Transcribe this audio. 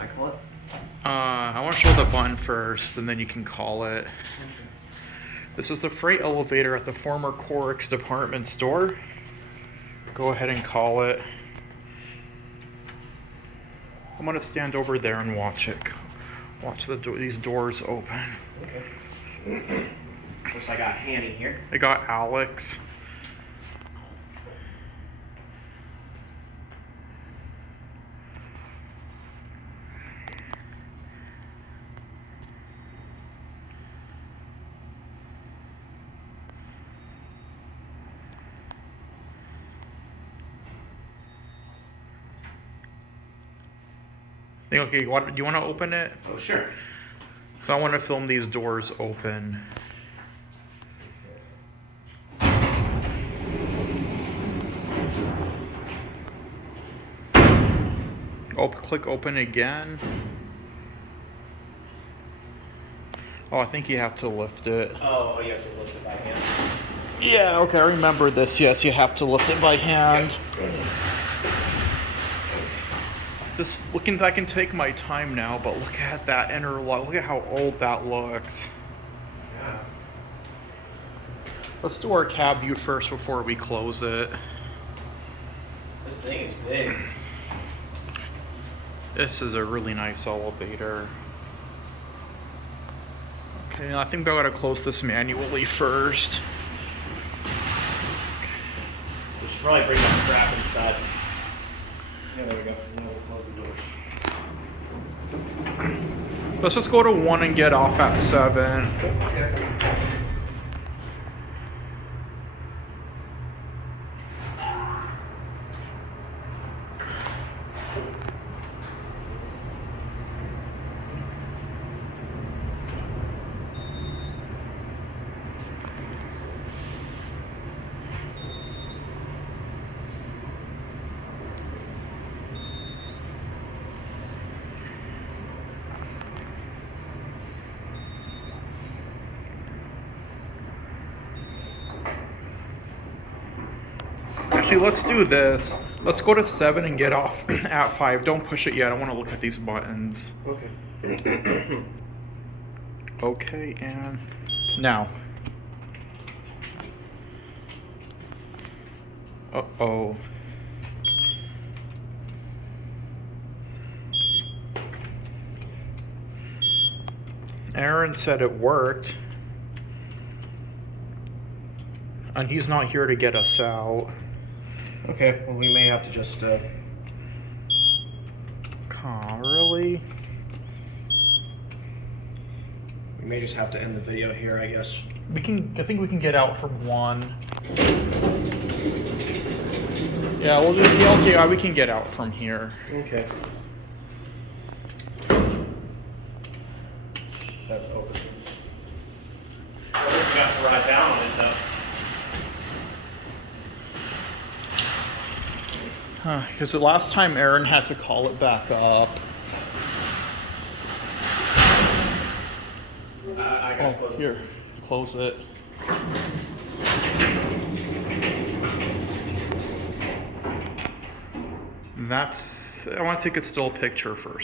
I call it? I want to show the button first, and then you can call it. Okay. This is the freight elevator at the former Korrick's department store. Go ahead and call it. I'm gonna stand over there and watch it. Watch these doors open. Okay. Looks like I got Hanny here. I got Alex. Okay, do you want to open it? Oh, sure. So I want to film these doors open. Oh, click open again. Oh, I think you have to lift it. Oh, you have to lift it by hand. Yeah, okay, I remember this. Yes, you have to lift it by hand. Just looking, I can take my time now, but look at that interlock. Look at how old that looks. Yeah. Let's do our cab view first before we close it. This thing is big. This is a really nice elevator. Okay, I think I gotta close this manually first. We should probably bring that crap inside. Yeah, there we go. Now we'll close the doors. Let's just go to 1 and get off at 7. Okay. Actually, let's do this. Let's go to 7 and get off at 5. Don't push it yet. I want to look at these buttons. Okay. Okay, and now. Uh-oh. Aaron said it worked. And he's not here to get us out. Okay, well, we may have to just, Really? we may just have to end the video here, I guess. I think we can get out from 1. Yeah, we'll do, yeah, okay, we can get out from here. Okay. That's open. Well, we got to ride down on it, though. Because the last time Aaron had to call it back up. I gotta close it. Here, close it. I want to take a still picture first